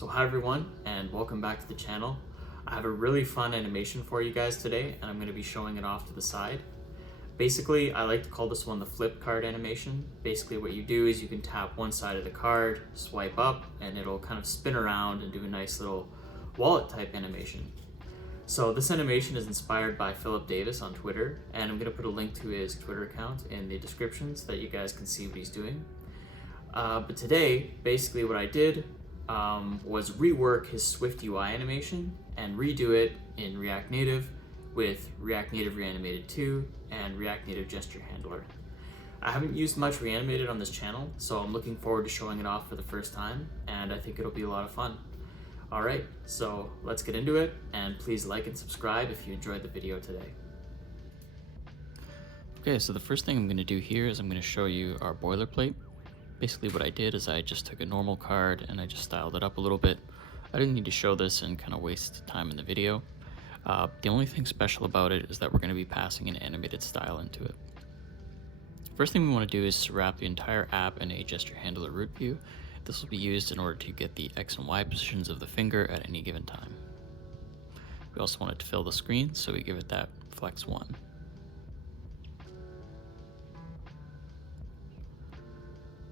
So hi everyone, and welcome back to the channel. I have a really fun animation for you guys today, and I'm going to be showing it off to the side. Basically, I like to call this one the flip card animation. Basically what you do is you can tap one side of the card, swipe up, and it'll kind of spin around and do a nice little wallet type animation. So this animation is inspired by Philip Davis on Twitter, and I'm going to put a link to his Twitter account in the description so that you guys can see what he's doing. But today, basically what I did was rework his Swift UI animation and redo it in React Native with React Native Reanimated 2 and React Native Gesture Handler. I haven't used much Reanimated on this channel, so I'm looking forward to showing it off for the first time, and I think it'll be a lot of fun. Alright, so let's get into it, and please like and subscribe if you enjoyed the video today. Okay, so the first thing I'm going to do here is I'm going to show you our boilerplate. Basically what I did is I just took a normal card and I just styled it up a little bit. I didn't need to show this and kind of waste time in the video. The only thing special about it is that we're going to be passing an animated style into it. First thing we want to do is wrap the entire app in a gesture handler root view. This will be used in order to get the X and Y positions of the finger at any given time. We also want it to fill the screen, so we give it that flex 1.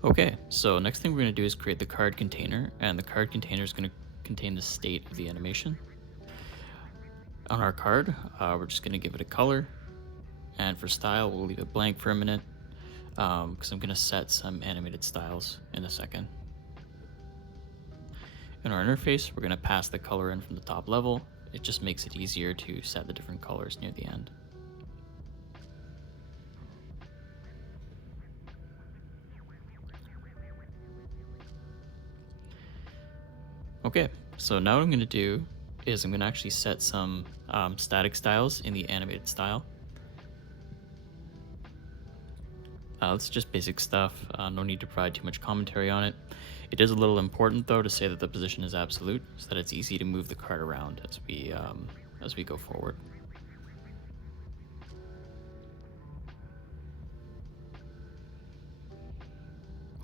Okay, so next thing we're going to do is create the card container, and the card container is going to contain the state of the animation. On our card, we're just going to give it a color, and for style, we'll leave it blank for a minute, because I'm going to set some animated styles in a second. In our interface, we're going to pass the color in from the top level. It just makes it easier to set the different colors near the end. Okay, so now what I'm going to do is I'm going to actually set some static styles in the animated style. This is just basic stuff, no need to provide too much commentary on it. It is a little important though to say that the position is absolute so that it's easy to move the card around as we go forward.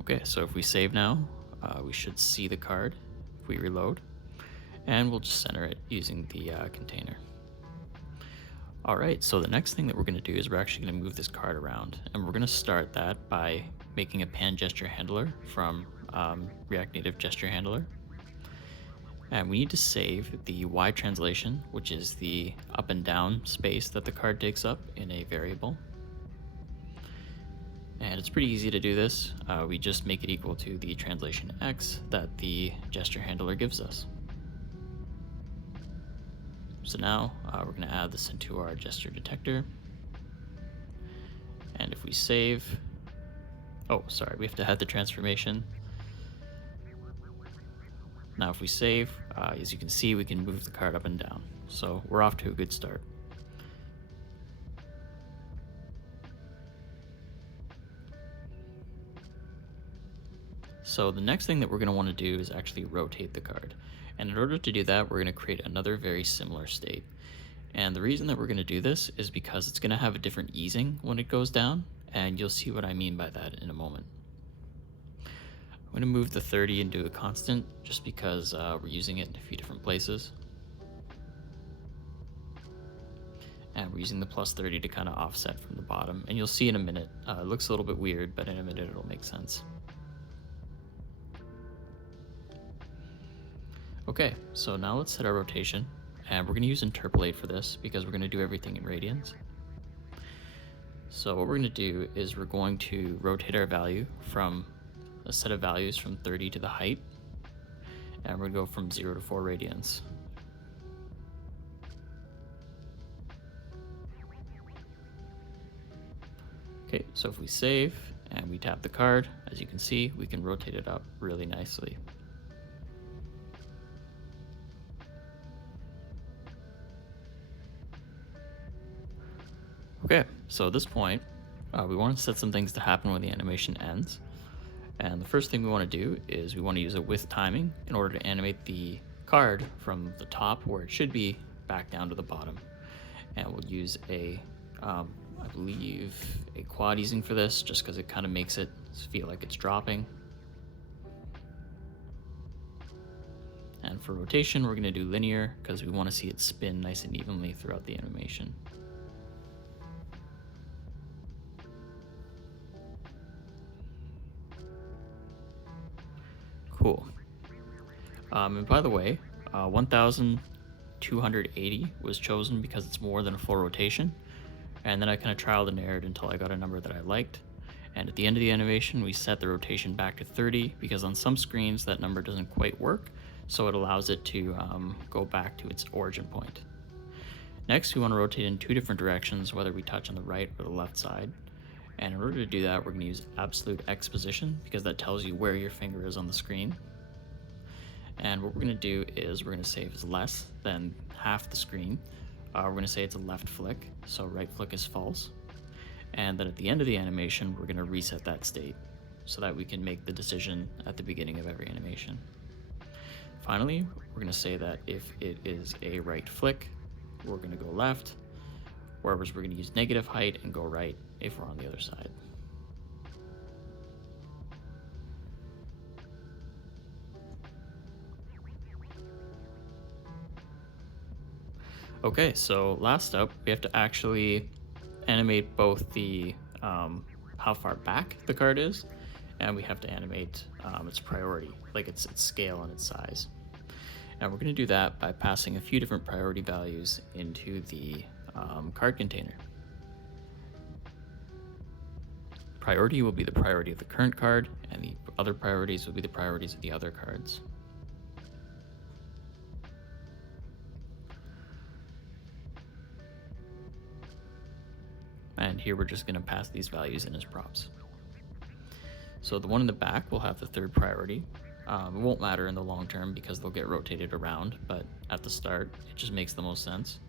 Okay, so if we save now, we should see the card if we reload, and we'll just center it using the container. Alright, so the next thing that we're going to do is we're actually going to move this card around, and we're going to start that by making a pan gesture handler from React Native Gesture Handler. And we need to save the Y translation, which is the up and down space that the card takes up, in a variable. And it's pretty easy to do this. We just make it equal to the translation X that the gesture handler gives us. So now we're going to add this into our gesture detector. And if we save, oh, sorry, we have to add the transformation. Now if we save, as you can see, we can move the card up and down. So we're off to a good start. So the next thing that we're going to want to do is actually rotate the card. And in order to do that, we're going to create another very similar state. And the reason that we're going to do this is because it's going to have a different easing when it goes down, and you'll see what I mean by that in a moment. I'm going to move the 30 into a constant just because we're using it in a few different places. And we're using the plus 30 to kind of offset from the bottom. And you'll see in a minute, it looks a little bit weird, but in a minute it'll make sense. Okay, so now let's set our rotation, and we're going to use interpolate for this because we're going to do everything in radians. So what we're going to do is we're going to rotate our value from a set of values from 30 to the height, and we're going to go from 0 to 4 radians. Okay, so if we save and we tap the card, as you can see, we can rotate it up really nicely. Okay, so at this point, we want to set some things to happen when the animation ends. And the first thing we want to do is we want to use a with timing in order to animate the card from the top where it should be back down to the bottom. And we'll use a, I believe, a quad easing for this just because it kind of makes it feel like it's dropping. And for rotation, we're going to do linear because we want to see it spin nice and evenly throughout the animation. Cool. And by the way, 1280 was chosen because it's more than a full rotation. And then I kind of trialed and errored until I got a number that I liked. And at the end of the animation, we set the rotation back to 30 because on some screens that number doesn't quite work. So it allows it to go back to its origin point. Next, we want to rotate in 2 different directions, whether we touch on the right or the left side. And in order to do that, we're going to use absolute X position because that tells you where your finger is on the screen. And what we're going to do is we're going to say if it's less than half the screen, we're going to say it's a left flick, so right flick is false. And then at the end of the animation, we're going to reset that state so that we can make the decision at the beginning of every animation. Finally, we're going to say that if it is a right flick, we're going to go left, whereas we're going to use negative height and go right if we're on the other side. Okay, so last up, we have to actually animate both the how far back the card is, and we have to animate its priority, like its scale and its size. And we're going to do that by passing a few different priority values into the card container. Priority will be the priority of the current card, and the other priorities will be the priorities of the other cards. And here we're just going to pass these values in as props. So the one in the back will have the 3rd priority. It won't matter in the long term because they'll get rotated around, but at the start, it just makes the most sense.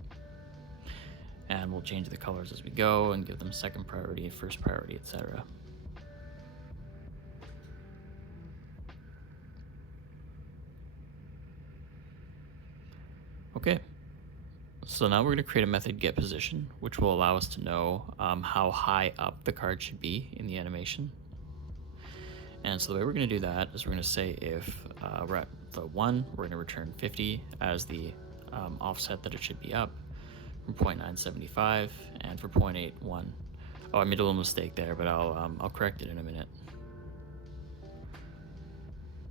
And we'll change the colors as we go and give them 2nd priority, 1st priority, etc. Okay. So now we're going to create a method getPosition, which will allow us to know how high up the card should be in the animation. And so the way we're going to do that is we're going to say if we're at the 1, we're going to return 50 as the offset that it should be up from 0.975, and for 0.81. Oh, I made a little mistake there, but I'll correct it in a minute.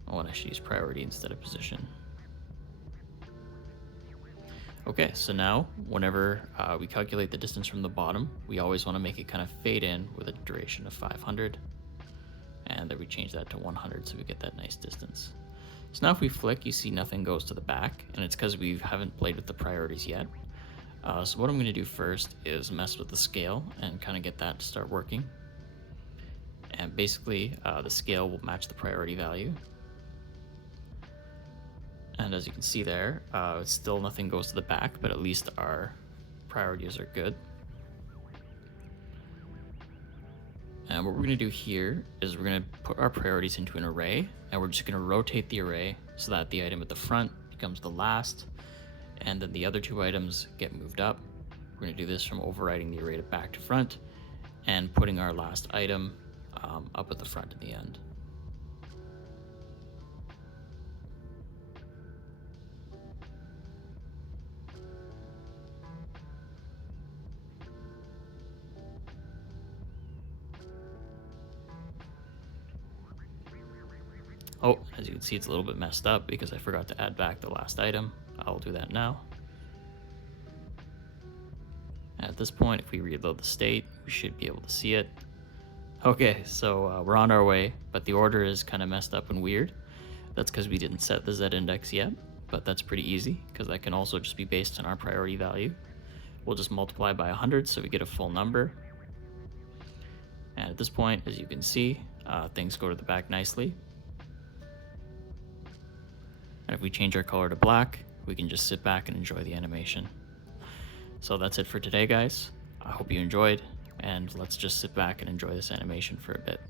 Oh, and I should use priority instead of position. Okay, so now whenever we calculate the distance from the bottom, we always want to make it kind of fade in with a duration of 500. And then we change that to 100 so we get that nice distance. So now if we flick, you see nothing goes to the back, and it's because we haven't played with the priorities yet. So what I'm going to do first is mess with the scale and kind of get that to start working. And basically, the scale will match the priority value. And as you can see there, still nothing goes to the back, but at least our priorities are good. And what we're going to do here is we're going to put our priorities into an array, and we're just going to rotate the array so that the item at the front becomes the last, and then the other 2 items get moved up. We're going to do this from overriding the array to back to front and putting our last item up at the front in the end. Oh, as you can see, it's a little bit messed up because I forgot to add back the last item. I'll do that now. At this point, if we reload the state, we should be able to see it. Okay, so we're on our way, but the order is kind of messed up and weird. That's because we didn't set the Z index yet, but that's pretty easy because that can also just be based on our priority value. We'll just multiply by 100 so we get a full number. And at this point, as you can see, things go to the back nicely. And if we change our color to black, we can just sit back and enjoy the animation. So that's it for today, guys. I hope you enjoyed, and let's just sit back and enjoy this animation for a bit.